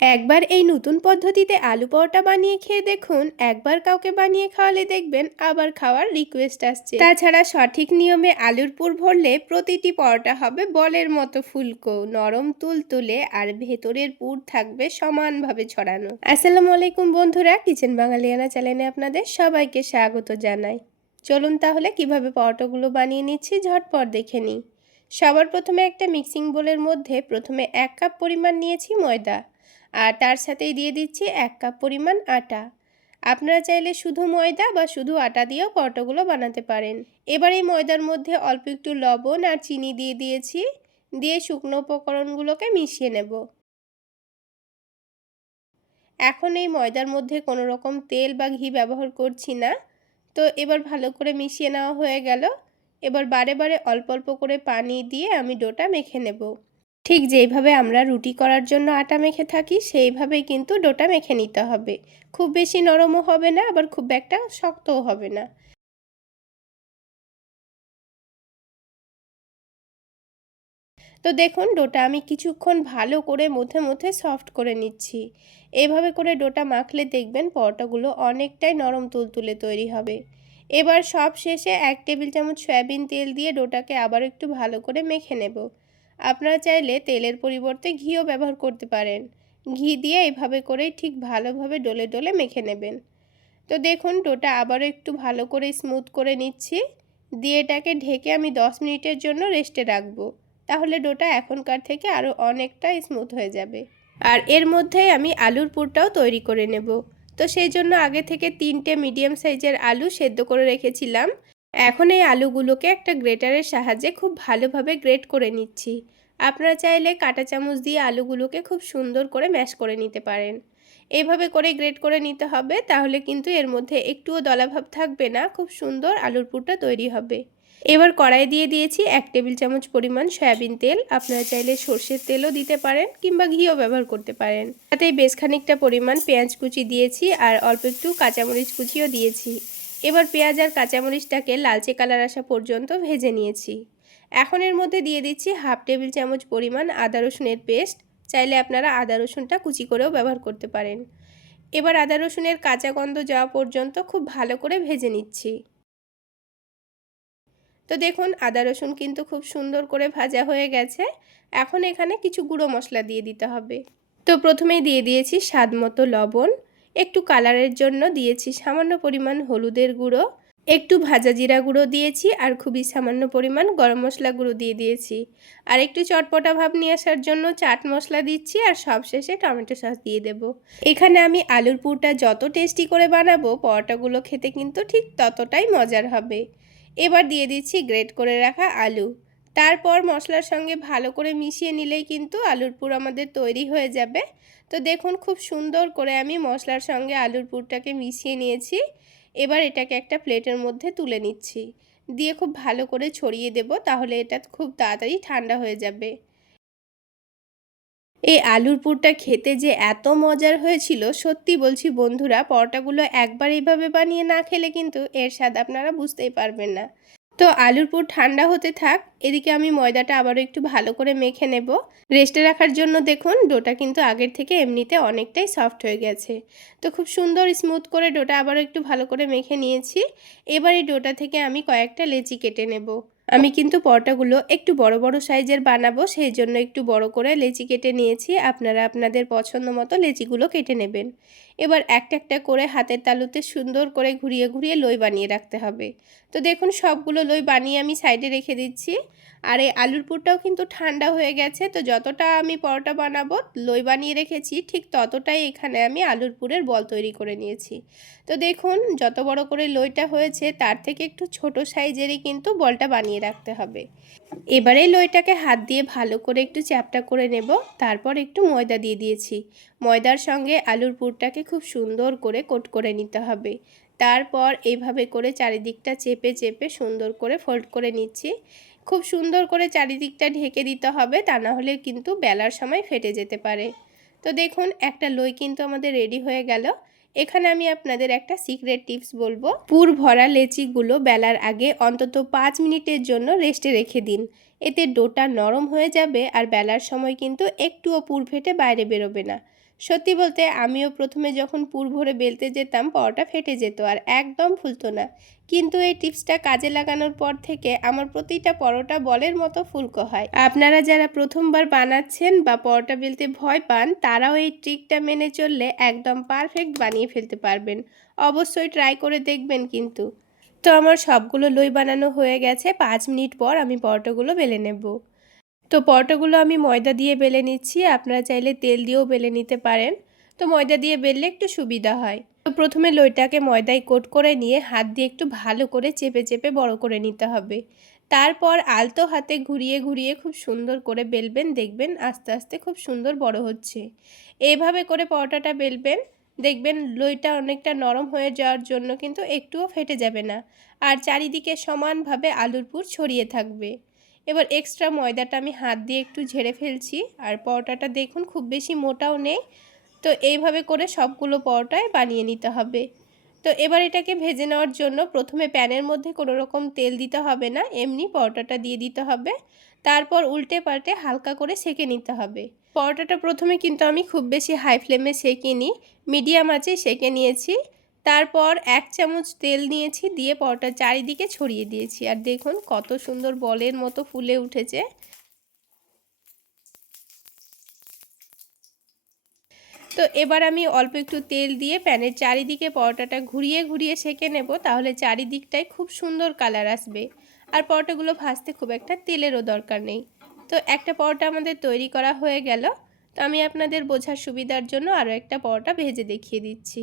একবার এই নতুন পদ্ধতিতে আলু পরোটা বানিয়ে খেয়ে দেখুন। একবার কাউকে বানিয়ে খাওয়ালে দেখবেন আবার খাওয়ার রিকোয়েস্ট আসছে। তাছাড়া সঠিক নিয়মে আলুর পুর ভরলে প্রতিটি পরোটা হবে বলের মতো ফুলকো, নরম তুলতুলে আর ভেতরের পুর থাকবে সমানভাবে ছড়ানো। আসসালামু আলাইকুম বন্ধুরা, কিচেন বাঙালিয়ানা চ্যানেলে আপনাদের সবাইকে স্বাগত জানাই। চলুন তাহলে কিভাবে পরোটাগুলো বানিয়ে নিচ্ছি ঝটপট দেখে নিই। সবার প্রথমে একটা মিক্সিং বোলের মধ্যে প্রথমে 1 কাপ পরিমাণ নিয়েছি ময়দা, আর তার সাথেই দিয়ে দিচ্ছি 1 কাপ পরিমাণ আটা। আপনারা চাইলে শুধু ময়দা বা শুধু আটা দিয়েও পরোটাগুলো বানাতে পারেন। এবার এই ময়দার মধ্যে অল্প একটু লবণ আর চিনি দিয়ে দিয়েছি, দিয়ে শুকনো উপকরণগুলোকে মিশিয়ে নেব। এখন এই ময়দার মধ্যে কোনো রকম তেল বা ঘি ব্যবহার করছি না। তো এবার ভালো করে মিশিয়ে নেওয়া হয়ে গেল। এবার বারে বারে অল্প অল্প করে পানি দিয়ে আমি ডোটা মেখে নেব। ঠিক যেইভাবে আমরা রুটি করার জন্য আটা মেখে থাকি সেইভাবেই কিন্তু ডোটা মেখে নিতে হবে। খুব বেশি নরমও হবে না, আবার খুব একটা শক্তও হবে না। তো দেখুন ডোটা আমি কিছুক্ষণ ভালো করে মধ্যে মধ্যে সফট করে নিচ্ছি। এইভাবে করে ডোটা মাখলে দেখবেন পরোটাগুলো অনেকটাই নরম তুলতুলে তৈরি হবে। এবার সব শেষে 1 টেবিল চামচ সয়াবিন তেল দিয়ে ডোটাকে আবার একটু ভালো করে মেখে নেব। আপনারা চাইলে তেলের পরিবর্তে ঘিও ব্যবহার করতে পারেন। ঘি দিয়ে এভাবে করেই ঠিক ভালোভাবে ডলে ডলে মেখে নেবেন। তো দেখুন ডোটা আবারও একটু ভালো করে স্মুথ করে নিচ্ছি, দিয়ে এটাকে ঢেকে আমি 10 মিনিটের জন্য রেস্টে রাখবো। তাহলে ডোটা এখনকার থেকে আরও অনেকটা স্মুথ হয়ে যাবে। আর এর মধ্যেই আমি আলুর পুরটাও তৈরি করে নেব। তো সেই জন্য আগে থেকে 3টে মিডিয়াম সাইজের আলু সেদ্ধ করে রেখেছিলাম। এখন এই আলুগুলোকে একটা গ্রেটারের সাহায্যে খুব ভালোভাবে গ্রেট করে নিচ্ছি। আপনারা চাইলে কাঁটা চামচ দিয়ে আলুগুলোকে খুব সুন্দর করে ম্যাশ করে নিতে পারেন। এইভাবে করে গ্রেট করে নিতে হবে, তাহলে কিন্তু এর মধ্যে একটুও দলাভাব থাকবে না, খুব সুন্দর আলুর পুরটা তৈরি হবে। এবার কড়াই দিয়ে দিয়েছি 1 টেবিল চামচ পরিমাণ সয়াবিন তেল। আপনারা চাইলে সর্ষের তেলও দিতে পারেন কিংবা ঘিও ব্যবহার করতে পারেন। তাতেই বেশ খানিকটা পরিমাণ পেঁয়াজ কুচি দিয়েছি আর অল্প একটু কাঁচামরিচ কুচিও দিয়েছি। এবার পেঁয়াজ আর কাঁচামরিচটাকে লালচে কালার আসা পর্যন্ত ভেজে নিয়েছি। এখন এর মধ্যে দিয়ে দিচ্ছি 1/2 টেবিল চামচ পরিমাণ আদা রসুনের পেস্ট। চাইলে আপনারা আদা রসুনটা কুচি করেও ব্যবহার করতে পারেন। এবার আদা রসুনের কাঁচা গন্ধ যাওয়া পর্যন্ত খুব ভালো করে ভেজে নিচ্ছি। তো দেখুন আদা রসুন কিন্তু খুব সুন্দর করে ভাজা হয়ে গেছে। এখন এখানে কিছু গুঁড়ো মশলা দিয়ে দিতে হবে। তো প্রথমেই দিয়ে দিয়েছি স্বাদ মতো লবণ, একটু কালারের জন্য দিয়েছি সামান্য পরিমাণ হলুদের গুঁড়ো, একটু ভাজা জিরা গুঁড়ো দিয়েছি আর খুবই সামান্য পরিমাণ গরম মশলা গুঁড়ো দিয়ে দিয়েছি। আর একটু চটপটা ভাব নিয়ে আসার জন্য চাট মশলা দিচ্ছি আর সবশেষে টমেটো সস দিয়ে দেব। এখানে আমি আলুর পুরটা যত টেস্টি করে বানাবো পরোটাগুলো খেতে কিন্তু ঠিক ততটাই মজার হবে। এবার দিয়ে দিচ্ছি গ্রেট করে রাখা আলু। তারপর মশলার সঙ্গে ভালো করে মিশিয়ে নিলেই কিন্তু আলুর পুর আমাদের তৈরি হয়ে যাবে। তো দেখুন খুব সুন্দর করে আমি মশলার সঙ্গে আলুর পুরটাকে মিশিয়ে নিয়েছি। এবার এটাকে একটা প্লেটের মধ্যে তুলে নিচ্ছি, দিয়ে খুব ভালো করে ছড়িয়ে দেব, তাহলে এটা খুব তাড়াতাড়ি ঠান্ডা হয়ে যাবে। এই আলুর পুরটা খেতে যে এত মজার হয়েছিল, সত্যি বলছি বন্ধুরা, পরোটাগুলো একবার এইভাবে বানিয়ে না খেলে কিন্তু এর স্বাদ আপনারা বুঝতেই পারবেন না। তো আলুর পুর ঠান্ডা হতে থাক, এদিকে আমি ময়দাটা আবারও একটু ভালো করে মেখে নেব। রেস্টে রাখার জন্য দেখুন ডোটা কিন্তু আগের থেকে এমনিতে অনেকটাই সফট হয়ে গেছে। তো খুব সুন্দর স্মুথ করে ডোটা আবারও একটু ভালো করে মেখে নিয়েছি। এবার এই ডোটা থেকে আমি কয়েকটা লেচি কেটে নেব। আমি কিন্তু পরোটাগুলো একটু বড় বড় সাইজের বানাবো, সেই জন্য একটু বড় করে লেচি কেটে নিয়েছি। আপনারা আপনাদের পছন্দ মতো লেচিগুলো কেটে নেবেন। এবার একটা একটা করে হাতের তালুতে সুন্দর করে ঘুরিয়ে ঘুরিয়ে লই বানিয়ে রাখতে হবে। তো দেখুন সবগুলো লই বানিয়ে আমি সাইডে রেখে দিচ্ছি। আর এই আলুর পুরটাও কিন্তু ঠান্ডা হয়ে গেছে। তো যতটা আমি পরোটা বানাবো লই বানিয়ে রেখেছি, ঠিক ততটাই এখানে আমি আলুর পুরের বল তৈরি করে নিয়েছি। তো দেখুন যত বড় করে লইটা হয়েছে তার থেকে একটু ছোট সাইজেরই কিন্তু বলটা বানিয়ে রাখতে হবে। এবারে লইটাকে হাত দিয়ে ভালো করে একটু চ্যাপটা করে নেব। তারপর একটু ময়দা দিয়ে দিয়েছি। ময়দার সঙ্গে আলুর পুরটাকে খুব সুন্দর করে কোট করে নিতে হবে। তারপর এইভাবে করে চারিদিকটা চেপে চেপে সুন্দর করে ফোল্ড করে নিচ্ছি। খুব সুন্দর করে চারিদিকটা ঢেকে দিতে হবে, তা না হলে কিন্তু বেলার সময় ফেটে যেতে পারে। তো দেখুন একটা লই কিন্তু আমাদের রেডি হয়ে গেল। এখানে আমি আপনাদের একটা সিক্রেট টিপস বলবো। পুর ভরা লেচিগুলো বেলার আগে অন্তত 5 মিনিটের জন্য রেস্টে রেখে দিন। এতে ডোটা নরম হয়ে যাবে আর বেলার সময় কিন্তু একটুও পুর ফেটে বাইরে বেরোবে না। সত্যি বলতে আমিও প্রথমে যখন পুর ভরে বেলতে যেতাম পরোটা ফেটে যেত আর একদম ফুলতো না, কিন্তু এই টিপসটা কাজে লাগানোর পর থেকে আমার প্রতিটা পরোটা বলের মতো ফুলকো হয়। আপনারা যারা প্রথমবার বানাচ্ছেন বা পরোটা বেলতে ভয় পান তারাও এই ট্রিকটা মেনে চললে একদম পারফেক্ট বানিয়ে ফেলতে পারবেন। অবশ্যই ট্রাই করে দেখবেন কিন্তু। তো আমার সবগুলো লই বানানো হয়ে গেছে। 5 মিনিট পর আমি পরোটাগুলো বেলে নেব। তো পরোটাগুলো আমি ময়দা দিয়ে বেলে নিচ্ছি, আপনারা চাইলে তেল দিয়েও বেলে নিতে পারেন। তো ময়দা দিয়ে বেললে একটু সুবিধা হয়। তো প্রথমে লইটাকে ময়দায় কোট করে নিয়ে হাত দিয়ে একটু ভালো করে চেপে চেপে বড় করে নিতে হবে। তারপর আলতো হাতে ঘুরিয়ে ঘুরিয়ে খুব সুন্দর করে বেলবেন, দেখবেন আস্তে আস্তে খুব সুন্দর বড় হচ্ছে। এইভাবে করে পরোটাটা বেলবেন, দেখবেন লইটা অনেকটা নরম হয়ে যাওয়ার জন্য কিন্তু একটুও ফেটে যাবে না, আর চারিদিকে সমানভাবে আলুর পুর ছড়িয়ে থাকবে। এবার এক্সট্রা ময়দাটা আমি হাত দিয়ে একটু ঝেড়ে ফেলছি। আর পরোটাটা দেখুন খুব বেশি মোটাও নেই। তো এইভাবে করে সবগুলো পরোটাই বানিয়ে নিতে হবে। তো এবার এটাকে ভেজে নেওয়ার জন্য প্রথমে প্যানের মধ্যে কোনো রকম তেল দিতে হবে না, এমনি পরোটাটা দিয়ে দিতে হবে। তারপর উল্টে পাল্টে হালকা করে সেঁকে নিতে হবে। পরোটাটা প্রথমে কিন্তু আমি খুব বেশি হাই ফ্লেমে সেঁকিনি, মিডিয়াম আঁচে সেঁকে নিয়েছি। তারপর 1 চামচ তেল নিয়েছি, দিয়ে পরোটার চারিদিকে ছড়িয়ে দিয়েছি। আর দেখুন কত সুন্দর বলের মতো ফুলে উঠেছে। তো এবার আমি অল্প একটু তেল দিয়ে প্যানের চারিদিকে পরোটাটা ঘুরিয়ে ঘুরিয়ে সেঁকে নেব, তাহলে চারিদিকটায় খুব সুন্দর কালার আসবে। আর পরোটাগুলো ভাজতে খুব একটা তেলেরও দরকার নেই। তো একটা পরোটা আমাদের তৈরি করা হয়ে গেল। তো আমি আপনাদের বোঝার সুবিধার জন্য আরও একটা পরোটা ভেজে দেখিয়ে দিচ্ছি।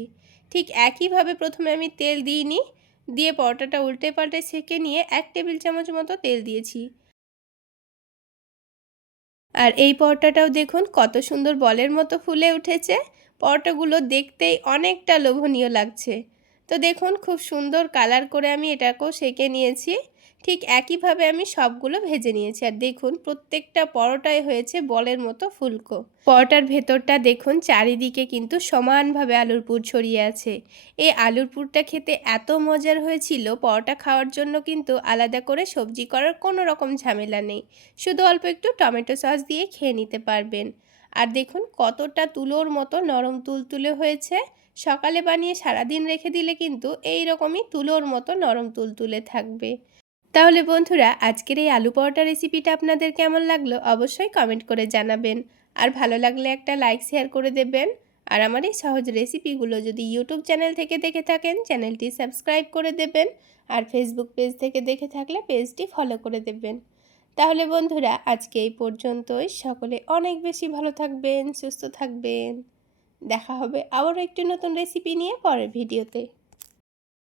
ঠিক একইভাবে প্রথমে আমি তেল দিইনি, দিয়ে পরোটাটা উল্টে পাল্টে সেঁকে নিয়ে 1 টেবিল চামচ মতো তেল দিয়েছি। আর এই পরোটাটাও দেখুন কত সুন্দর বলের মতো ফুলে উঠেছে। পরোটাগুলো দেখতেই অনেকটা লোভনীয় লাগছে। তো দেখুন খুব সুন্দর কালার করে আমি এটাকেও সেঁকে নিয়েছি। ঠিক একইভাবে আমি সবগুলো ভেজে নিয়েছি। আর দেখুন প্রত্যেকটা পরোটাই হয়েছে বলের মতো ফুলকো। পরোটার ভেতরটা দেখুন চারিদিকে কিন্তু সমানভাবে আলুর পুর ছড়িয়ে আছে। এই আলুর পুরটা খেতে এত মজার হয়েছিল, পরোটা খাওয়ার জন্য কিন্তু আলাদা করে সবজি করার কোনো রকম ঝামেলা নেই। শুধু অল্প একটু টমেটো সস দিয়ে খেয়ে নিতে পারবেন। আর দেখুন কতটা তুলোর মতো নরম তুলতুলে হয়েছে। সকালে বানিয়ে সারাদিন রেখে দিলে কিন্তু এই রকমই তুলোর মতো নরম তুলতুলে থাকবে। তাহলে বন্ধুরা আজকের এই আলু পরোটা রেসিপিটা আপনাদের কেমন লাগলো অবশ্যই কমেন্ট করে জানাবেন। আর ভালো লাগলে একটা লাইক শেয়ার করে দেবেন। আর আমার এই সহজ রেসিপিগুলো যদি ইউটিউব চ্যানেল থেকে দেখে থাকেন চ্যানেলটি সাবস্ক্রাইব করে দেবেন। আর ফেসবুক পেজ থেকে দেখে থাকলে পেজটি ফলো করে দেবেন। তাহলে বন্ধুরা আজকে এই পর্যন্তই। সকলে অনেক বেশি ভালো থাকবেন, সুস্থ থাকবেন। দেখা হবে আবারও একটি নতুন রেসিপি নিয়ে পরের ভিডিওতে।